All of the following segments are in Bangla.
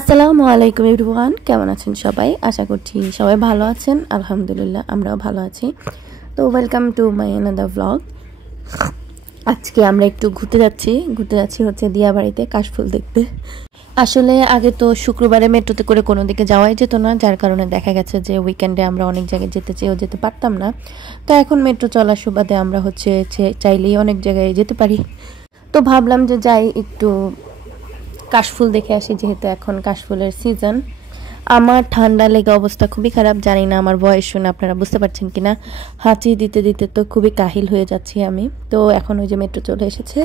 আসসালামু আলাইকুম এভরিওয়ান, কেমন আছেন সবাই? আশা করছি সবাই ভালো আছেন। আলহামদুলিল্লাহ আমরাও ভালো আছি। তো welcome to my another blog. আজকে আমরা একটু ঘুরতে যাচ্ছি হচ্ছে দিয়াবাড়িতে কাশফুল দেখতে। আসলে আগে তো শুক্রবারে মেট্রোতে করে কোনো দিকে যাওয়াই যেত না, যার কারণে দেখা গেছে যে উইকেন্ডে আমরা অনেক জায়গায় যেতে চেয়েও যেতে পারতাম না। তো এখন মেট্রো চলার সুবাদে আমরা হচ্ছে চাইলেই অনেক জায়গায় যেতে পারি। তো ভাবলাম যে যাই একটু কাশফুল দেখে আসি, যেহেতু এখন কাশফুলের সিজন। আমার ঠান্ডা লেগে অবস্থা খুবই খারাপ, জানি না আমার ভয়েস শুনে আপনারা বুঝতে পারছেন কিনা। হাঁচি দিতে দিতে তো খুবই কাহিল হয়ে যাচ্ছি আমি। তো এখন ওই যে মেট্রো চলে এসেছে,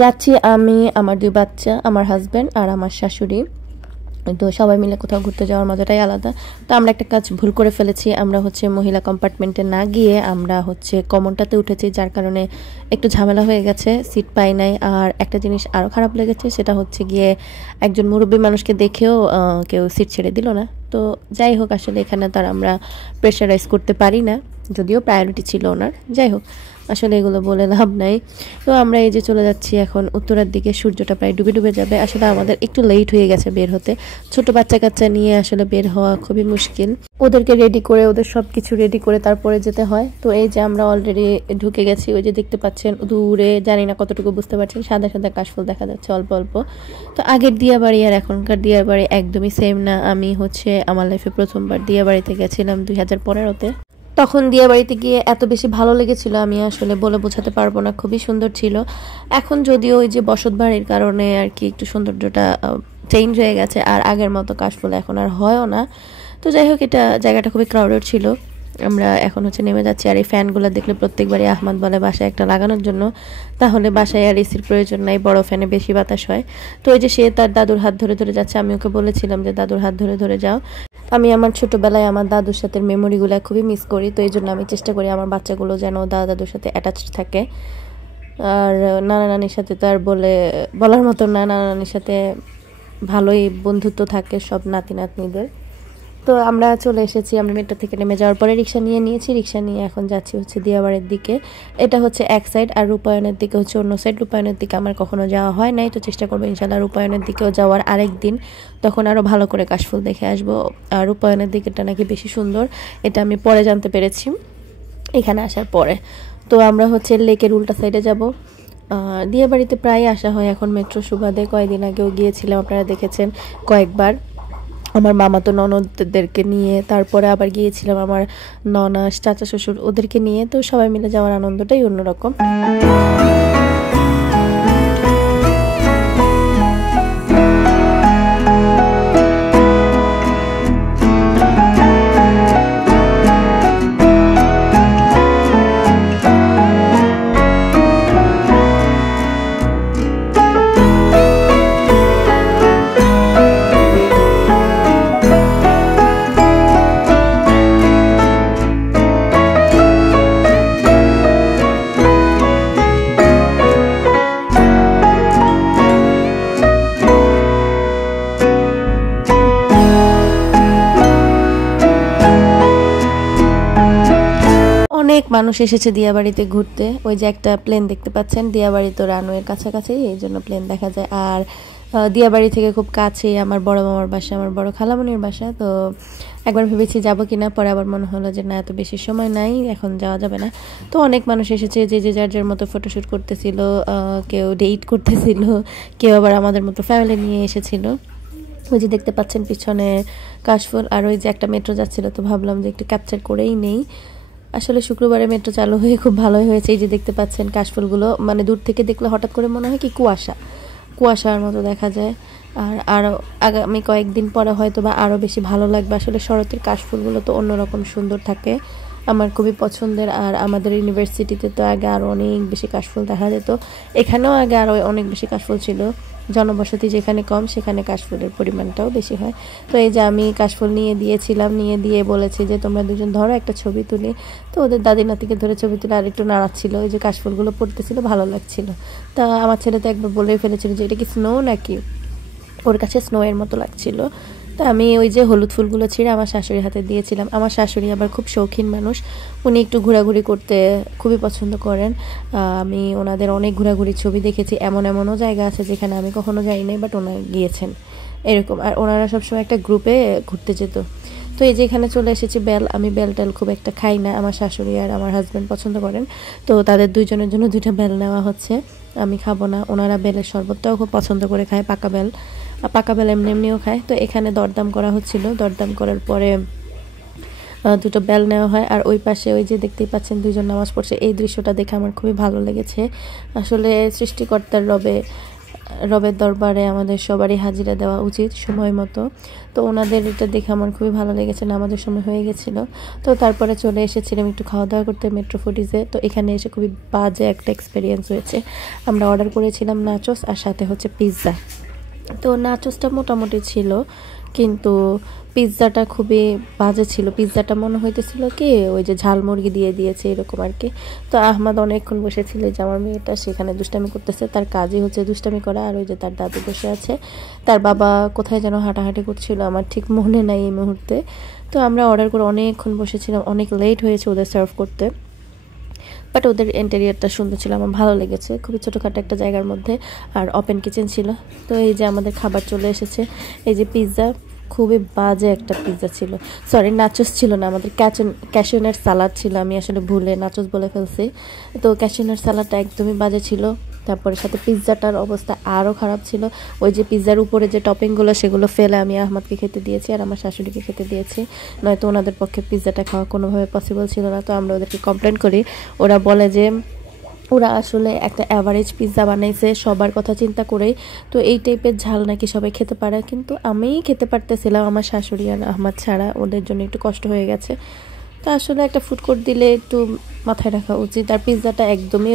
যাচ্ছি আমি, আমার 2 বাচ্চা, আমার হাজব্যান্ড আর আমার শাশুড়ি। তো সবাই মিলে কোথাও ঘুরতে যাওয়ার মজাটাই আলাদা। তো আমরা একটা কাজ ভুল করে ফেলেছি, আমরা হচ্ছে মহিলা কম্পার্টমেন্টে না গিয়ে আমরা হচ্ছে কমনটাতে উঠেছি, যার কারণে একটু ঝামেলা হয়ে গেছে, সিট পাই নাই। আর একটা জিনিস আরও খারাপ লেগেছে, সেটা হচ্ছে গিয়ে একজন মুরব্বী মানুষকে দেখেও কেউ সিট ছেড়ে দিল না। তো যাই হোক, আসলে এখানে তার আমরা প্রেশারাইজ করতে পারি না, যদিও প্রায়োরিটি ছিল ওনার। যাই হোক, আসলে এগুলো বলে লাভ নাই। তো আমরা এই যে চলে যাচ্ছি এখন উত্তরার দিকে, সূর্যটা প্রায় ডুবে ডুবে যাবে। আসলে আমাদের একটু লেট হয়ে গেছে বের হতে, ছোট বাচ্চা কাচ্চা নিয়ে আসলে বের হওয়া খুবই মুশকিল। ওদেরকে রেডি করে, ওদের সব কিছু রেডি করে তারপরে যেতে হয়। তো এই যে আমরা অলরেডি ঢুকে গেছি, ওই যে দেখতে পাচ্ছেন দূরে, জানি না কতটুকু বুঝতে পারছেন, সাদা সাদা কাশফুল দেখা যাচ্ছে অল্প অল্প। তো আগের দিয়াবাড়ি আর এখনকার দিয়াবাড়ি একদমই সেম না। আমি হচ্ছে আমার লাইফে প্রথমবার দিয়াবাড়িতে গেছিলাম 2015-তে। তখন দিয়াবাড়িতে গিয়ে এত বেশি ভালো লেগেছিল, আমি আসলে বলে বোঝাতে পারবো না, খুবই সুন্দর ছিল। এখন যদিও ওই যে বসত বাড়ির কারণে আর কি একটু সৌন্দর্যটা চেঞ্জ হয়ে গেছে, আর আগের মতো কাশফুল এখন আর হয়ও না। তো যাই হোক, এটা জায়গাটা খুবই ক্রাউডেড ছিল। আমরা এখন হচ্ছে নেমে যাচ্ছি। আর এই ফ্যানগুলো দেখলে প্রত্যেকবারই আহমদ বলে বাসায় একটা লাগানোর জন্য, তাহলে বাসায় আর এসির প্রয়োজন নাই, বড় ফ্যানে বেশি বাতাস হয়। তো ওই যে সে তার দাদুর হাত ধরে ধরে যাচ্ছে, আমি ওকে বলেছিলাম যে দাদুর হাত ধরে ধরে যাও। আমি আমার ছোটবেলায় আমার দাদুর সাথে মেমোরিগুলো খুবই মিস করি, তো এই জন্য আমি চেষ্টা করি আমার বাচ্চাগুলো যেন দাদুর সাথে অ্যাটাচড থাকে। আর নানা নানির সাথে তো আর বলার মতো না, নানা নানির সাথে ভালোই বন্ধুত্ব থাকে সব নাতি নাতনিদের। তো আমরা চলে এসেছি, আমরা মেট্রো থেকে নেমে যাওয়ার পরে রিক্সা নিয়ে এখন যাচ্ছি হচ্ছে দিয়াবাড়ির দিকে। এটা হচ্ছে এক সাইড, আর রূপায়ণের দিকে হচ্ছে অন্য সাইড। রূপায়ণের দিকে আমার কখনো যাওয়া হয় নাই, তো চেষ্টা করবো ইনশাল্লাহ রূপায়ণের দিকেও যাওয়ার আরেক দিন, তখন আরও ভালো করে কাশফুল দেখে আসবো। আর রূপায়ণের দিকেটা নাকি বেশি সুন্দর, এটা আমি পরে জানতে পেরেছি এখানে আসার পরে। তো আমরা হচ্ছে লেকের উল্টা সাইডে যাব। দিয়াবাড়িতে প্রায় আসা হয় এখন মেট্রো সুবাদে, কয়েকদিন আগেও গিয়েছিলাম, আপনারা দেখেছেন কয়েকবার আমার মামাতো ননদদেরকে নিয়ে। তারপরে আবার গিয়েছিলাম আমার ননাস, চাচা শ্বশুর, ওদেরকে নিয়ে। তো সবাই মিলে যাওয়ার আনন্দটাই অন্যরকম। অনেক মানুষ এসেছে দিয়াবাড়িতে ঘুরতে। ওই যে একটা প্লেন দেখতে পাচ্ছেন, দিয়াবাড়ি তো রানওয়ের কাছাকাছি, এই জন্য প্লেন দেখা যায়। আর দিয়াবাড়ি থেকে খুব কাছে আমার বড় মামার বাসা, আমার বড় খালামণির বাসা। তো একবার ভেবেছি যাবো কিনা, পরে আবার মনে হলো যে না, এত বেশি সময় নাই, এখন যাওয়া যাবে না। তো অনেক মানুষ এসেছে, যে যে যার যার মতো ফটোশ্যুট করতেছিল, কেউ ডেট করতেছিল, কেউ আবার আমাদের মতো ফ্যামিলি নিয়ে এসেছিল। ওই যে দেখতে পাচ্ছেন পিছনে কাশফুল, আর ওই যে একটা মেট্রো যাচ্ছিল, তো ভাবলাম যে একটু ক্যাপচার করেই নেই। আসলে শুক্রবারে মেট্রো চালু হয়ে খুব ভালোই হয়েছে। এই যে দেখতে পাচ্ছেন কাশফুলগুলো, মানে দূর থেকে দেখলে হঠাৎ করে মনে হয় কি কুয়াশার মতো দেখা যায়। আর আরও আগামী কয়েকদিন পরে হয়তো বা আরও বেশি ভালো লাগবে। আসলে শরতের কাশফুলগুলো তো অন্যরকম সুন্দর থাকে, আমার খুবই পছন্দের। আর আমাদের ইউনিভার্সিটিতে তো আগে আরও অনেক বেশি কাশফুল দেখা যেত, এখানেও আগে আরও অনেক বেশি কাশফুল ছিল। জনবসতি যেখানে কম, সেখানে কাশফুলের পরিমাণটাও বেশি হয়। তো এই যে আমি কাশফুল নিয়ে দিয়ে বলেছি যে তোমরা দুজন ধরো, একটা ছবি তুলি। তো ওদের দাদি নাতিকে ধরে ছবি তুলে আর একটু নাড়াচ্ছিল, ওই যে কাশফুলগুলো পড়তেছিল, ভালো লাগছিল। তা আমার ছেলে তো একবার বলেই ফেলেছিল যে এটা কি স্নো নাকি, ওর কাছে স্নো এর মতো লাগছিল। তা আমি ওই যে হলুদ ফুলগুলো ছিঁড়ে আমার শাশুড়ির হাতে দিয়েছিলাম। আমার শাশুড়ি আবার খুব শৌখিন মানুষ, উনি একটু ঘোরাঘুরি করতে খুবই পছন্দ করেন। আমি ওনাদের অনেক ঘোরাঘুরির ছবি দেখেছি, এমনও জায়গা আছে যেখানে আমি কখনো যাই নাই, বাট ওনারা গিয়েছেন। এরকম। আর ওনারা সবসময় একটা গ্রুপে ঘুরতে যেত। তো এই যে এখানে চলে এসেছি বেল, আমি বেল টেল খুব একটা খাই না, আমার শাশুড়ি আর আমার হাজব্যান্ড পছন্দ করেন, তো তাদের দুইজনের জন্য 2টা বেল নেওয়া হচ্ছে। আমি খাবো না, ওনারা বেলের শরবতটাও খুব পছন্দ করে খায়, পাকা বেল, পাকা বেল এমনি এমনিও খায়। তো এখানে দরদাম করা হচ্ছিল, দরদাম করার পরে 2টো বেল নেওয়া হয়। আর ওই পাশে ওই যে দেখতেই পাচ্ছেন 2জন নামাজ পড়ছে, এই দৃশ্যটা দেখে আমার খুবই ভালো লেগেছে। আসলে সৃষ্টিকর্তার রবের দরবারে আমাদের সবারই হাজিরা দেওয়া উচিত সময় মতো। তো ওনাদের এটা দেখে আমার খুবই ভালো লেগেছে, নামাজের সময় হয়ে গেছিল। তো তারপরে চলে এসেছিলাম একটু খাওয়া দাওয়া করতে মেট্রো ফুডিজে। তো এখানে এসে খুবই বাজে একটা এক্সপিরিয়েন্স হয়েছে। আমরা অর্ডার করেছিলাম নাচোস আর সাথে হচ্ছে পিৎজা। তো নাচোসটা মোটামুটি ছিল, কিন্তু পিৎজাটা খুবই বাজে ছিল। পিৎজাটা মনে হইতেছিল কি ওই যে ঝাল মুরগি দিয়ে দিয়েছে এরকম আর কি। তো আহমদ অনেকক্ষণ বসেছিল, যে আমার মেয়েটা সেখানে দুষ্টামি করতেছে, তার কাজই হচ্ছে দুষ্টামি করা। আর ওই যে তার দাদু বসে আছে, তার বাবা কোথায় যেন হাঁটাহাঁটি করছিল, আমার ঠিক মনে নাই এই মুহূর্তে। তো আমরা অর্ডার করে অনেকক্ষণ বসেছিলাম, অনেক লেট হয়েছে ওদের সার্ভ করতে। বাট ওদের ইন্টেরিয়ারটা সুন্দর ছিল, আমার ভালো লেগেছে, খুবই ছোটোখাটো একটা জায়গার মধ্যে, আর ওপেন কিচেন ছিল। তো এই যে আমাদের খাবার চলে এসেছে, এই যে পিৎজা, খুবই বাজে একটা পিৎজা ছিল, সরি নাচোস ছিল না, আমাদের ক্যাশিউনাট সালাড ছিল, আমি আসলে ভুলে নাচোস বলে ফেলছি। তো ক্যাশিউনাট সালাডটা একদমই বাজে ছিল। তারপরে সাথে পিৎজাটার অবস্থা আরও খারাপ ছিল, ওই যে পিৎজার উপরে যে টপিংগুলো সেগুলো ফেলে আমি আহমদকে খেতে দিয়েছি আর আমার শাশুড়িকে খেতে দিয়েছি, নয়তো ওনাদের পক্ষে পিৎজাটা খাওয়া কোনোভাবে পসিবল ছিল না। তো আমরা ওদেরকে কমপ্লেন করি, ওরা বলে যে ওরা আসলে একটা অ্যাভারেজ পিৎজা বানাইছে সবার কথা চিন্তা করেই, তো এই টাইপের ঝাল নাকি সবাই খেতে পারে, কিন্তু আমিই খেতে পারতেছিলাম, আমার শাশুড়ি আর আহমদ ছাড়া, ওদের জন্য একটু কষ্ট হয়ে গেছে। তো আসলে একটা ফুড কোর্ট দিলে একটু মাথায় রাখা উচিত। আর পিৎজাটা একদমই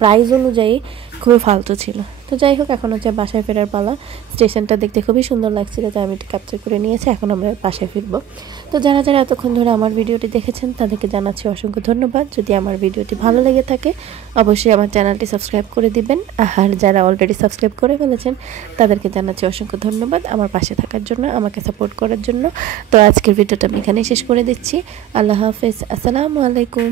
প্রাইস অনুযায়ী খুবই ফালতু ছিল। তো যাই হোক, এখন হচ্ছে বাসায় ফেরার পালা। স্টেশনটা দেখতে খুবই সুন্দর লাগছিল, তাই আমি একটু ক্যাপচার করে নিয়েছি, এখন আমরা বাসায় ফিরবো। তো যারা যারা এতক্ষণ ধরে আমার ভিডিওটি দেখেছেন তাদেরকে জানাচ্ছি অসংখ্য ধন্যবাদ। যদি আমার ভিডিওটি ভালো লেগে থাকে অবশ্যই আমার চ্যানেলটি সাবস্ক্রাইব করে দিবেন, আর যারা অলরেডি সাবস্ক্রাইব করে ফেলেছেন তাদেরকে জানাচ্ছি অসংখ্য ধন্যবাদ আমার পাশে থাকার জন্য, আমাকে সাপোর্ট করার জন্য। তো আজকের ভিডিওটা আমি এখানেই শেষ করে দিচ্ছি। আল্লাহ হাফেজ, আসসালামু আলাইকুম।